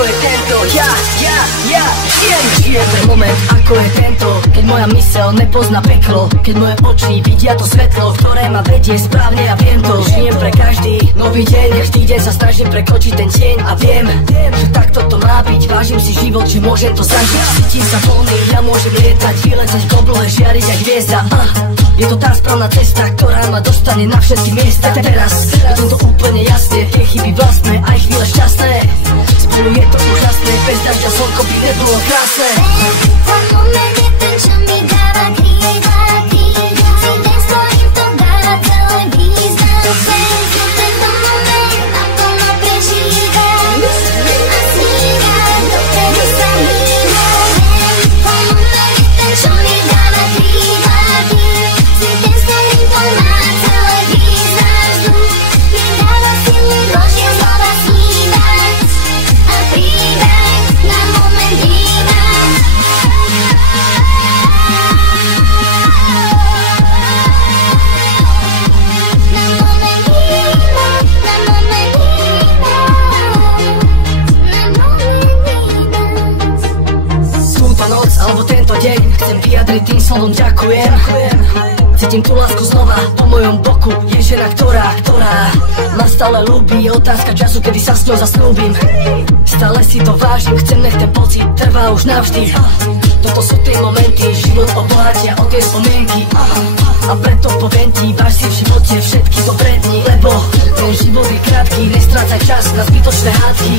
ako je tento. Ja žijem ten moment, ako je tento. Keď moja myseľ nepozná peklo, keď moje oči vidia to svetlo, ktoré ma vedie správne a viem to. Žijem pre každý nový deň, každý deň sa snažím prekročiť ten tieň a viem, že takto to má byť. Vážim si život, že môžem to zažiť. Cítim sa voľný, ja môžem lietať, vyletieť k oblohe, žiariť jak hviezda. Je to tá správna cesta, ktorá ma dostane na všetky miesta. Teraz je to úplne jasne, tie chyby vlastné, aj chvíle šťastné. Spolu je to úžasné, bez dažďa slnko by nebolo krásne. Ten moment je ten, čo mi dáva krídla. Si ten, s ktorým to dáva celé význam. Tento moment naplno prežívam a snívam, dopredu sa hýbam. Ten moment je ten, čo mi dáva krídla. Si ten, s ktorým to má celé význam. Mi dáva silu, môžem znova snívať a príbeh na moment vnímam. Túto noc alebo tento deň chcem vyjadriť tým slovom ďakujem. Cítim tú lásku znova, po mojom boku je žena, ktorá ma stále ľúbi. Je otázka času, kedy sa s ňou zasnúbim. Stále si to vážim, chcem, nech ten pocit trvá už navždy. Toto sú tie momenty, život obohatia o tie spomienky. A preto poviem ti, váž si v živote všetky dobré dni, lebo ten život je krátky, nestrácaj čas na zbytočné hádky.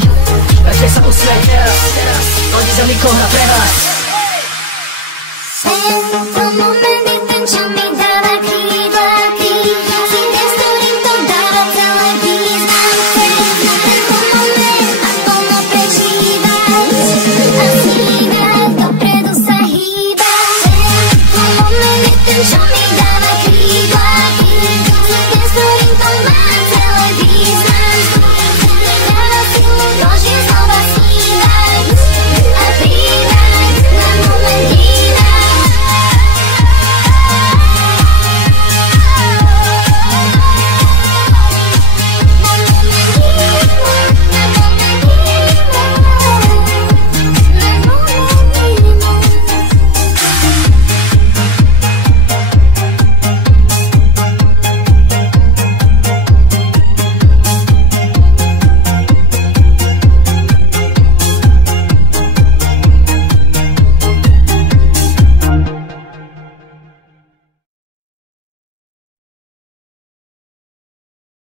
Takže sa usmej teraz, hodí za nikoho na prehľad.